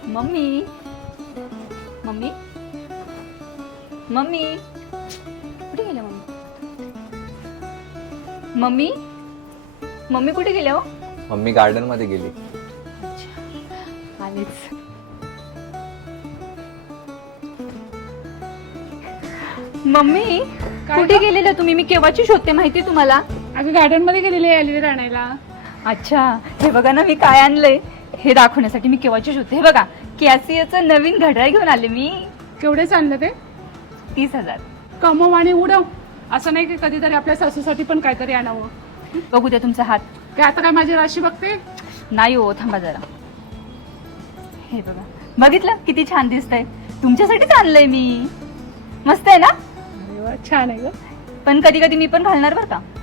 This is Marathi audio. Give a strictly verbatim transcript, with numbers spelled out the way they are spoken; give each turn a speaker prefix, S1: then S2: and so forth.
S1: मम्मी मम्मी मम्मी कुठे गेल्या मम्मी मम्मी मम्मी कुठे गेल्या हो?
S2: मम्मी गार्डन मध्ये गेली.
S1: आलेच. मम्मी कुठे गेलेल्या तुम्ही? मी केव्हाची शोधते माहिती तुम्हाला.
S3: अगं गार्डन मध्ये गेलेली आहे अलिवेरा आणायला.
S1: अच्छा हे बघा ना मी काय आणलंय हे दाखवण्यासाठी मी केव्हाची शोधते. हे बघा कॅसिओचं नवीन घड्याळ घेऊन आले मी.
S3: केवढेच आणलं ते?
S1: तीस हजार.
S3: कमव आणि उडव. असं नाही की कधीतरी आपल्या सासूसाठी पण काहीतरी आणावं.
S1: बघू द्या तुमचा हात.
S3: काय आता काय माझी राशी बघते?
S1: नाही हो थांबा जरा. हे बघा बघितलं किती छान दिसतंय. तुमच्यासाठीच आणलंय मी. मस्त आहे ना?
S3: अरे वा, छान आहे ग.
S1: पण कधी कधी मी पण घालणार बरं का.